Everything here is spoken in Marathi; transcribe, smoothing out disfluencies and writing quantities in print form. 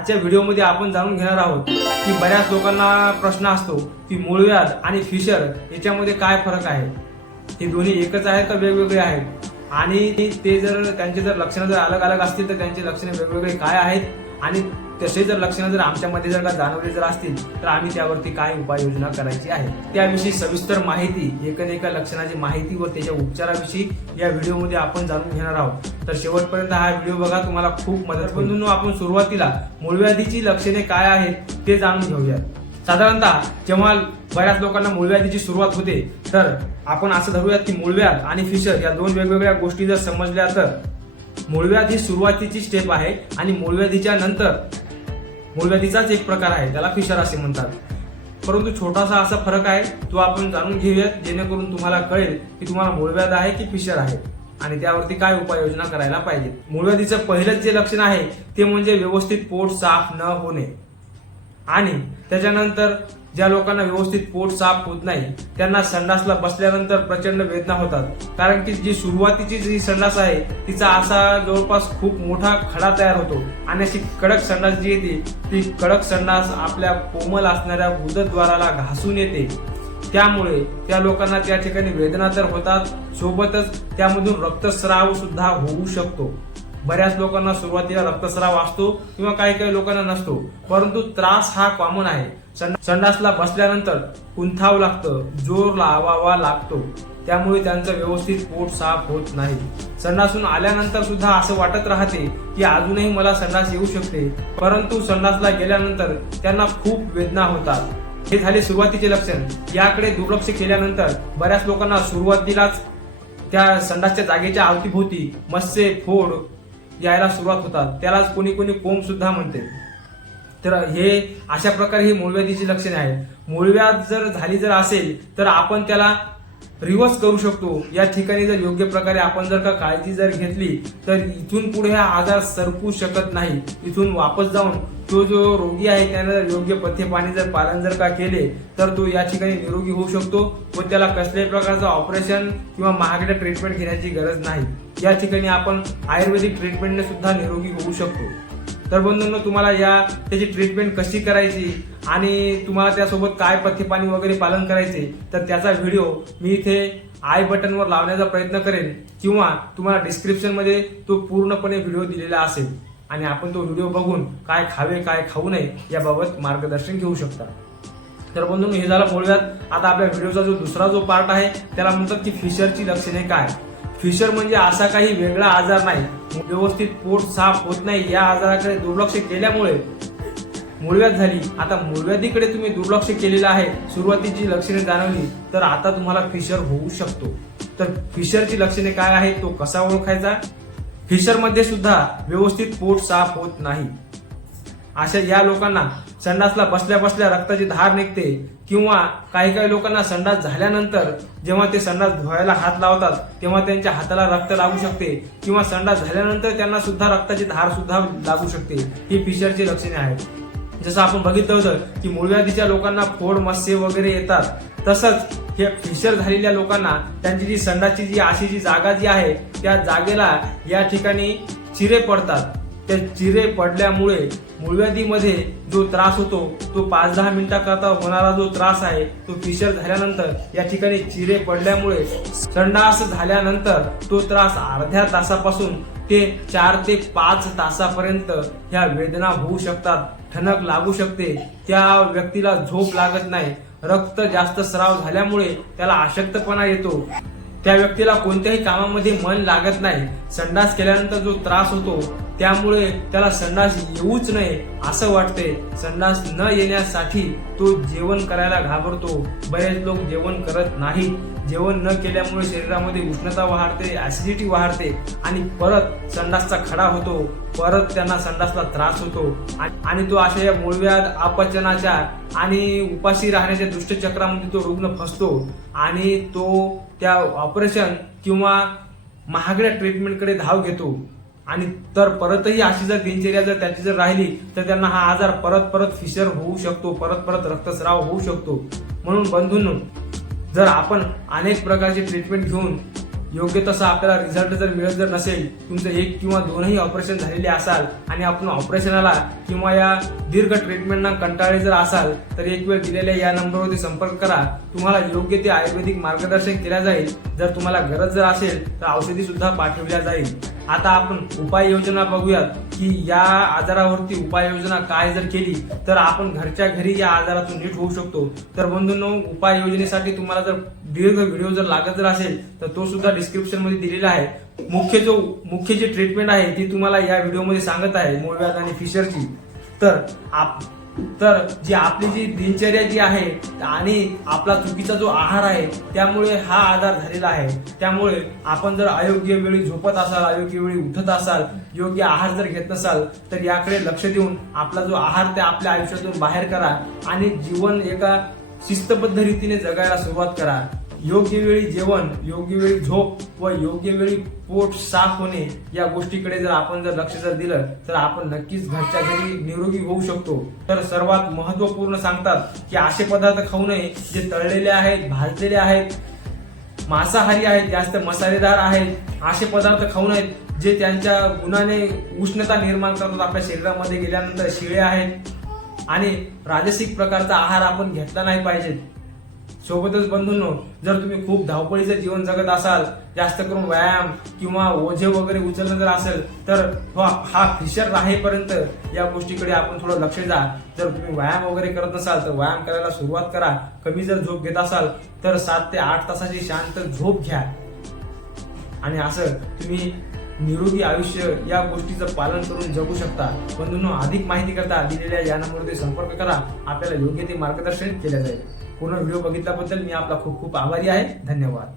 आजच्या व्हिडिओमध्ये आपण जाणून घेणार आहोत की बऱ्याच लोकांना प्रश्न असतो की मूळव्याध आणि फिशर याच्यामध्ये काय फरक आहे, हे दोन्ही एकच आहेत का वेगवेगळे आहेत, आणि ते जर त्यांचे जर लक्षणं जर अलग अलग असतील तर त्यांची लक्षणे वेगवेगळे काय आहेत, आणि तसे जर लक्षणं जर आमच्यामध्ये जर का जाणवले जर असतील तर आम्ही त्यावरती काय उपाययोजना करायची आहे त्याविषयी सविस्तर माहिती, एका लक्षणाची माहिती व त्याच्या उपचाराविषयी या व्हिडिओमध्ये आपण जाणून घेणार आहोत. तर शेवटपर्यंत हा व्हिडिओ बघा, तुम्हाला खूप मदत होईल. बंधूंनो, आपण सुरुवातीला मूळव्याधीची लक्षणे काय आहेत ते जाणून घेऊयात. साधारणतः जेव्हा बऱ्याच लोकांना मूळव्याधीची सुरुवात होते तर आपण असं धरूयात की मूळव्याध आणि फिशर या दोन वेगवेगळ्या गोष्टी जर समजल्या तर मूळव्याध ही सुरुवातीची स्टेप आहे आणि मूळव्याधीच्या नंतर मूळव्याधीचाच एक प्रकार आहे, त्याला फिशर असे म्हणतात. परंतु छोटासा असा फरक आहे, तो आपण जाणून घेऊयात जेणेकरून तुम्हाला कळेल की तुम्हाला मूळव्याध आहे की फिशर आहे आणि त्यावरती काय उपाययोजना करायला पाहिजे. मूळव्याधीचं पहिलंच जे लक्षण आहे ते म्हणजे व्यवस्थित पोट साफ न होणे, आणि त्याच्यानंतर ज्या लोकांना व्यवस्थित पोट साफ होत नाही त्यांना संडासला बसल्यानंतर प्रचंड वेदना होतात, कारण की जी सुरुवातीची जी संडास आहे तिचा असा जवळपास खूप मोठा खडा तयार होतो आणि अशी कडक संडास जी येते ती कडक संडास आपल्या कोमल असणाऱ्या गुदद्वाराला घासून येते. त्यामुळे त्या लोकांना त्या ठिकाणी वेदना तर होतात, सोबतच त्यामधून रक्तस्राव सुद्धा होऊ शकतो. बऱ्याच लोकांना सुरुवातीला रक्तस्राव असतो किंवा काही लोकांना नसतो, परंतु त्रास हा कॉमन आहे. संडासला बसल्यानंतर कुंथावं लागतं, जोर लावावा लागतो, त्यामुळे त्यांचं व्यवस्थित पोट साफ होत नाही. संडासून आल्यानंतर सुद्धा असं वाटत राहते की अजूनही मला संडास येऊ शकते, परंतु संडासला गेल्यानंतर त्यांना खूप वेदना होतात. हे झाले सुरुवातीचे लक्षण. याकडे दुर्लक्ष केल्यानंतर बऱ्याच लोकांना सुरुवातीलाच त्या संडासच्या जागेच्या अवतीभोवती मस्से फोड यायला सुरुवात होतात, त्यालाच कोणी कोंब सुद्धा म्हणते. तर हे अशा प्रकारे ही मूळव्याधीची लक्षणे आहेत. मूळव्याध जर झाली जर असेल तर आपण त्याला रिव्हर्स करू शकतो. या ठिकाणी जर योग्य प्रकारे आपण जर का काळजी जर घेतली तर इथून पुढे हा आजार सरकू शकत नाही. इथून वापस जाऊन तो जो रोगी आहे त्याने जर योग्य पथ्य पाणी जर पालन जर का केले तर तो या ठिकाणी निरोगी होऊ शकतो व त्याला कसल्याही प्रकारचं ऑपरेशन किंवा महागड्या ट्रीटमेंट घेण्याची गरज नाही. या ठिकाणी आपण आयुर्वेदिक ट्रीटमेंटने सुद्धा निरोगी होऊ शकतो. तर बंधूंनो, तुम्हाला त्याची ट्रीटमेंट कशी करायची आणि तुम्हाला त्यासोबत काय पथ्य पाणी वगैरे पालन करायचे तर त्याचा व्हिडिओ मी इथे आय बटनवर लावण्याचा प्रयत्न करेन किंवा तुम्हाला डिस्क्रिप्शन मध्ये तो पूर्णपणे व्हिडिओ दिलेला असेल आणि आपण तो व्हिडिओ बघून काय खावे काय खाऊ नये याबाबत मार्गदर्शन घेऊ शकता. तर बंधूंनो, हे झालं मूळव्याध. आता आपल्या व्हिडिओचा जो दुसरा जो पार्ट आहे त्याला म्हणतात की फिशरची लक्षणे काय. फिशर म्हणजे असा काही वेगळा आजार नाही, व्यवस्थित पोट साफ होत नाही या आजाराकडे दुर्लक्ष केल्यामुळे मूळव्याध झाली. आता मूळव्याधीकडे तुम्ही दुर्लक्ष केलेलं आहे, सुरुवातीची लक्षणे जाणवली तर आता तुम्हाला फिशर होऊ शकतो. तर फिशरची लक्षणे काय आहेत, तो कसा ओळखायचा. फिशर मध्ये सुद्धा व्यवस्थित पोट साफ होत नाही. अशा या लोकांना संडासला बसल्या बसल्या रक्ताची धार निघते किंवा काही लोकांना संडास झाल्यानंतर जेव्हा ते संडास धुवायला हात लावतात तेव्हा त्यांच्या हाताला रक्त लागू शकते किंवा संडास झाल्यानंतर त्यांना सुद्धा रक्ताची धार सुद्धा लागू शकते. ही फिशरची लक्षणे आहेत. जसं आपण बघितलं होतं की मूळव्याधीच्या लोकांना फोड मस्से वगैरे येतात, तसंच हे फिशर झालेल्या लोकांना त्यांची जी संडासची जी अशी जी जागा जी आहे त्या जागेला या ठिकाणी चिरे पडतात. त्या चिरे पडल्यामुळे मूळव्याधीमध्ये जो त्रास होतो तो 5-10 मिनिटाकरता होणारा जो त्रास आहे तो फिशर झाल्यानंतर या ठिकाणी चिरे पडल्यामुळे संडास झाल्यानंतर तो त्रास अर्ध्या तासापासून ते 4 ते 5 तासापर्यंत ह्या वेदना होऊ शकतात. ठणक लागू शकते, त्या व्यक्तीला झोप लागत नाही, रक्त जास्त स्राव झाल्यामुळे त्याला अशक्तपणा येतो, त्या व्यक्तीला कोणत्याही कामामध्ये मन लागत नाही. संडास केल्यानंतर जो त्रास होतो त्यामुळे त्याला संडास येऊच नये असं वाटते. संडास न येण्यासाठी तो जेवण करायला घाबरतो. बरेच लोक जेवण करत नाही. जेवण न केल्यामुळे शरीरामध्ये उष्णता वाढते, ऍसिडिटी वाढते आणि परत संडासचा खडा होतो, परत त्यांना संडासला त्रास होतो आणि तो अशा या मूळव्याध, अपचनाच्या आणि उपाशी राहण्याच्या दुष्टचक्रामध्ये तो रुग्ण फसतो आणि तो त्या ऑपरेशन किंवा महागड्या ट्रीटमेंटकडे धाव घेतो. आणि तर परतही अशी जर दिनचर्या जर त्याची जर राहिली तर त्यांना हा आजार परत फिशर होऊ शकतो, परत रक्तस्राव होऊ शकतो. म्हणून बंधूंनो, जर आपण अनेक प्रकारची ट्रीटमेंट घेऊन योग्य तसा आपल्याला रिझल्ट जर मिळत जर नसेल, तुमचं 1 किंवा 2ही ऑपरेशन झालेले असाल आणि आपण ऑपरेशनाला किंवा या दीर्घ ट्रीटमेंटना कंटाळले जर असाल, तर एक वेळ दिलेल्या या नंबरवरती संपर्क करा. तुम्हाला योग्य ते आयुर्वेदिक मार्गदर्शन केले जाईल. जर तुम्हाला गरज जर असेल तर औषधी सुद्धा पाठवल्या जाईल. आता आपण उपाययोजना बघूयात की या आजारावरती उपाययोजना काय जर केली तर आपण घरच्या घरी या आजारातून नीट होऊ शकतो. तर बंधूंनो, उपाययोजनेसाठी तुम्हाला जर दीर्घ व्हिडिओ जर लागत जर असेल तर तो सुद्धा डिस्क्रिप्शन मध्ये दिलेला आहे. मुख्य जी ट्रीटमेंट आहे ती तुम्हाला या व्हिडिओमध्ये सांगत आहे मूळव्याध आणि फिशरची. तर जी आपली जी दिनचर्या जी आहे आणि आपला चुकीचा जो आहार आहे त्यामुळे हा आजार झालेला आहे. त्यामुळे आपण जर अयोग्य वेळी झोपत असाल, अयोग्य वेळी उठत असाल, योग्य आहार जर घेत नसाल तर याकडे लक्ष देऊन आपला जो आहार ते आपल्या आयुष्यातून बाहेर करा आणि जीवन एका शिस्तबद्ध रीतीने जगायला सुरुवात करा. योग्य वेळी जेवण, योग्य वेळी झोप व योग्य वेळी पोट साफ होणे या गोष्टीकडे जर आपण जर लक्ष जर दिलं तर आपण नक्कीच घरच्या घरी निरोगी होऊ शकतो. तर सर्वात महत्वपूर्ण सांगतात की असे पदार्थ खाऊ नये जे तळलेले आहेत, भाजलेले आहेत, मांसाहारी आहेत, जास्त मसालेदार आहेत. असे पदार्थ खाऊ नयेत जे त्यांच्या गुणाने उष्णता निर्माण करतात आपल्या शरीरामध्ये गेल्यानंतर, शिळे आहेत. आणि राजसिक प्रकारचा आहार आपण घेतला नाही पाहिजे. सोबतच बंधूंनो, जर तुम्ही खूप धावपळीचं जीवन जगत असाल, जास्त करून व्यायाम किंवा ओझे वगैरे उचलणं जर असेल तर हा फिशर राहेपर्यंत या गोष्टीकडे आपण थोडं लक्ष द्या. जर तुम्ही व्यायाम वगैरे करत नसाल तर व्यायाम करायला सुरुवात करा. कमी जर झोप घेत असाल तर 7 ते 8 तासाची शांत झोप घ्या. आणि असं तुम्ही निरोगी आयुष्य या गोष्टीचं पालन करून जगू शकता. बंधूंनो, अधिक माहिती करता दिलेल्या या नंबरवरती संपर्क करा. आपल्याला योग्य ते मार्गदर्शन केले जाईल. पूर्ण व्हिडिओ बघितल्याबद्दल मी आपला खूप खूप आभारी आहे. धन्यवाद.